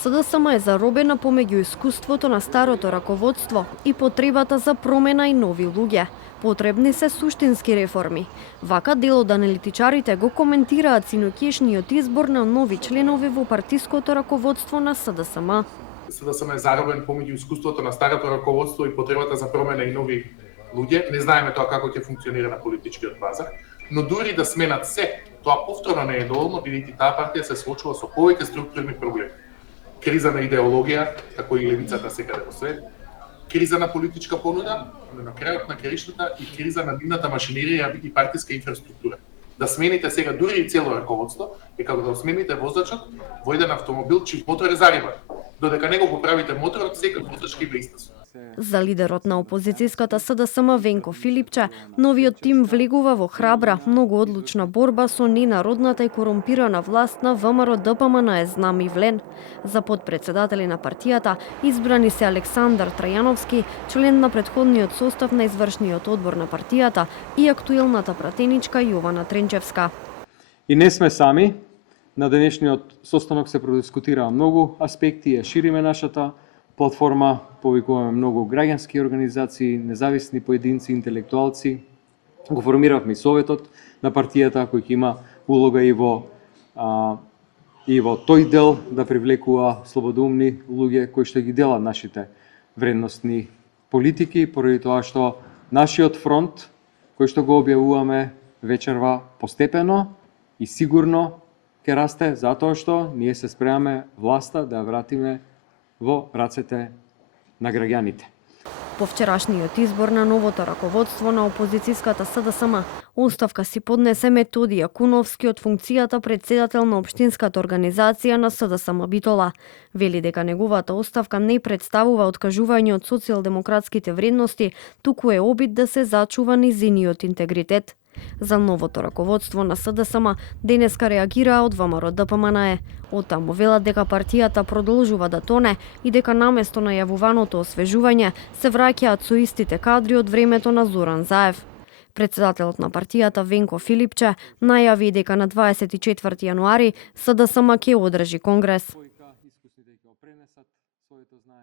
СДСМ е заробена помеѓу искуството на старото раководство и потребата за промена и нови луѓе. Потребни се суштински реформи. Вака дел од аналитичарите го коментираат синоќешниот избор на нови членови во партиското раководство на СДСМ. СДСМ е заробен помеѓу искуството на старото раководство и потребата за промена и нови луѓе. Не знаеме тоа како ќе функционира на политичкиот базар, но дури да сменат се, тоа повторно не е доволно, бидејќи таа партија се соочува со повеќе структурни проблеми. Криза на идеологија, како и левицата секаде во свет, криза на политичка понуда, но на крајот на краиштата и криза на нивната машинерија и партиска инфраструктура. Да смените сега дури и цело раководство е како да смените возачот во еден автомобил чиј мотор е зариван. Додека него го правите моторот, секој возач ќе бе истасува. За лидерот на опозицијската СДСМ Венко Филипче, новиот тим влегува во храбра, многу одлучна борба со ненародната и корумпирана власт на ВМРО ДПМН Знам Ивлен. За подпредседатели на партијата избрани се Александар Трајановски, член на претходниот состав на извршниот одбор на партијата, и актуелната пратеничка Јована Тренчевска. И не сме сами. На денешниот состанок се продискутираа многу аспекти, ја шириме нашата платформа, повикуваме многу граѓански организации, независни поединци, интелектуалци. Го формиравме советот на партијата кој ќе има улога и во тој дел да привлекува слободоумни луѓе кои што ги делат нашите вредностни политики, поради тоа што нашиот фронт кој што го објавуваме вечерва постепено и сигурно ќе расте, затоа што ние се спремаме власта да ја вратиме во рацете на граѓаните. По вчерашниот избор на новото раководство на опозицијската СДСМ, оставка си поднесе Методи Јакуновски од функцијата председател на општинската организација на СДСМ Битола. Вели дека неговата оставка не представува откажување од социјалдемократските вредности, туку е обид да се зачува низиниот интегритет. За новото раководство на СДСМ денеска реагираа од ВМРО ДПМН. Оттаму велат дека партијата продолжува да тоне и дека наместо најавуваното освежување се враќаат со истите кадри од времето на Зоран Заев. Председателот на партијата Венко Филипче најави дека на 24 јануари СДСМ ќе одржи конгрес.